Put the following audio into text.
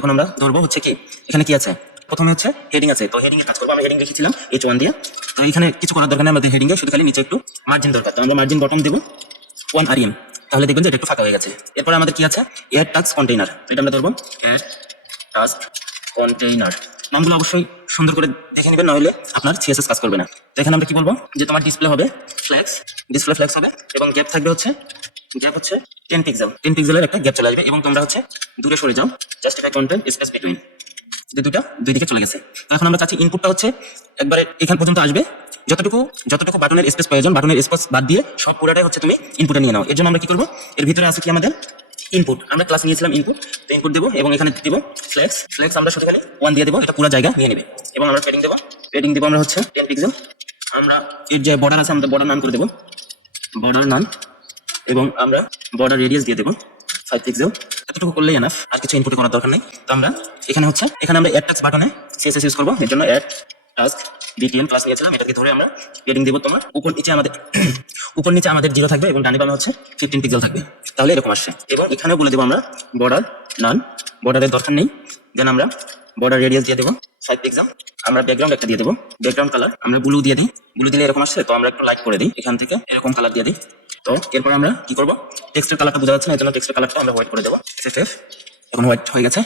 এখন আমরা ধরবো হচ্ছে কি এখানে কি আছে, প্রথমে হচ্ছে হেডিং আছে, তো হেডিং এর কাজ করবো। আমরা হেডিং লিখেছিলাম H1 দিয়ে, তো এখানে কিছু করার দরকার নেই আমাদের হেডিং এ, শুধু খালি নিচে একটু মার্জিন দরকার, তো আমরা মার্জিন বটম দেবো 1 rem, তাহলে দেখবেন যে এটা একটু ফাঁকা হয়ে গেছে। এরপর আমাদের কি আছে, এয়ার টাস্ক কন্টেইনার, এটা আমরা ধরবো এয়ার টাস্ক কন্টেইনার। নামগুলো অবশ্যই সুন্দর করে দেখে নেবেন, নইলে আপনার সিএসএস কাজ করবে না। তো এখানে আমরা কি বলবো যে তোমার ডিসপ্লে হবে ফ্ল্যাক্স, ডিসপ্লে ফ্ল্যাক্স হবে এবং গ্যাপ থাকবে হচ্ছে, গ্যাপ হচ্ছে 10 পিক্সেল, 10 পিক্সেলের একটা গ্যাপ চলে আসবে এবং তোমরা হচ্ছে দূরে সরে যাও, জাস্টিফাই কন্টেন্ট স্পেস বিটুইন, যে দুটো দুই দিকে চলে গেছে। তো এখন আমরা চাচ্ছি ইনপুটটা হচ্ছে একবারে এখান পর্যন্ত আসবে, যতটুকু যতটুকু বাটনের স্পেস প্রয়োজন, বাটনের স্পেস বাদ দিয়ে সব পুরোটাই হচ্ছে তুমি ইনপুটে নিয়ে নাও। এর জন্য আমরা কি করবো, এর ভিতরে আছে কি আমাদের ইনপুট, আমরা ক্লাস নিয়েছিলাম ইনপুট, তো ইনপুট দেবো এবং এখানে দেবো ফ্লেক্স, ফ্লেক্স আমরা শুধু খালি 1 দিয়ে দেবো, এটা পুরো জায়গা নিয়ে নেবে। এবং আমরা পেডিং দেবো, পেডিং দেবো আমরা হচ্ছে 10 পিক্সেল। আমরা এর যে বর্ডার আছে আমরা বর্ডার নাম করে দেবো, বর্ডার নাম, এবং আমরা বর্ডার রেডিয়াস দিয়ে দেবো 5 পিক্সেল। এতটুকু করলেই এনাফ, আর কিছু ইনপুট করার দরকার নেই। তো আমরা এখানে হচ্ছে এখানে আমরা অ্যাড টাস্ক বাটনে সিএসএস ইউজ করবো, এর জন্য অ্যাড টাস্ক ডিটিএন ক্লাস নিয়েছিলাম, এটাকে ধরে আমরা পেডিং দেবো। তোমার উপর নিচে আমাদের উপর নিচে আমাদের 0 থাকবে এবং ডানে বামে হচ্ছে 15 পিক্সেল থাকবে, তাহলে এরকম আসছে। এবং এখানেও বলে দেবো আমরা বর্ডার নান, বর্ডারের দরকার নেই, দেন আমরা বর্ডার রেডিয়াস দিয়ে দেবো 5 পিক্সেল। আমরা ব্যাকগ্রাউন্ড একটা দিয়ে দেবো, ব্যাকগ্রাউন্ড কালার আমরা ব্লু দিয়ে দিই, ব্লু দিলে এরকম আসছে, তো আমরা একটু লাইট করে দিই, এখান থেকে এরকম কালার দিয়ে দিই। তো এরপর আমরা কি করবো, টেক্সটের কালারটা বোঝা যাচ্ছে না, এর জন্য টেক্সটের কালারটা আমরা হোয়াইট করে দেবো, এখন হোয়াইট হয়ে গেছে।